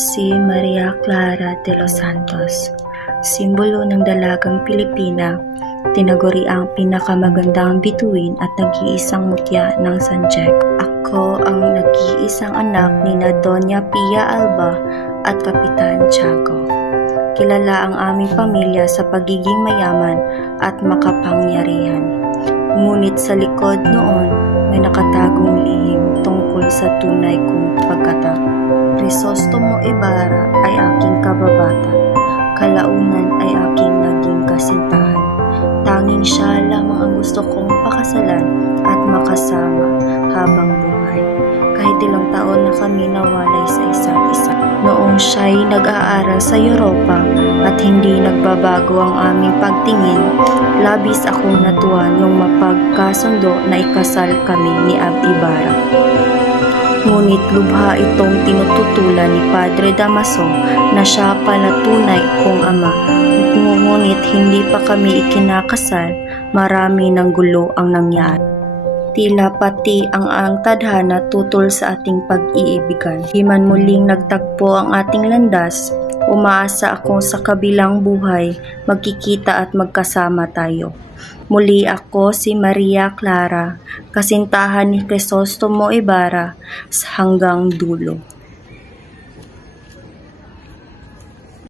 Si Maria Clara de los Santos, simbolo ng dalagang Pilipina, tinaguri ang pinakamagandang bituin at nag-iisang mutya ng Sanjek. Ako ang nag-iisang anak ni na Doña Pia Alba at Kapitan Tiago. Kilala ang aming pamilya sa pagiging mayaman at makapangyarihan. Ngunit sa likod noon may nakatagong lihim tungkol sa tunay kong pagkatao. Crisostomo Ibarra ay aking kababata, kalaunan ay aking naging kasintahan. Tanging siya lamang ang gusto kong pakasalan at makasama habang buhay. Kahit ilang taon na kami nawalay sa isa't isa. Noong siya'y nag-aaral sa Europa at hindi nagbabago ang aming pagtingin, labis akong natuwa nung mapagkasundo na ikasal kami ni Ab Ibarra. Ngunit lubha itong tinututulan ni Padre Damaso na siya pala tunay kong ama. Ngunit hindi pa kami ikinakasal, marami ng gulo ang nangyari. Tila pati ang tadhana tutol sa ating pag-iibigan. Di man muling nagtagpo ang ating landas, umaasa akong sa kabilang buhay, magkikita at magkasama tayo. Muli ako si Maria Clara, kasintahan ni Crisostomo Ibarra hanggang dulo.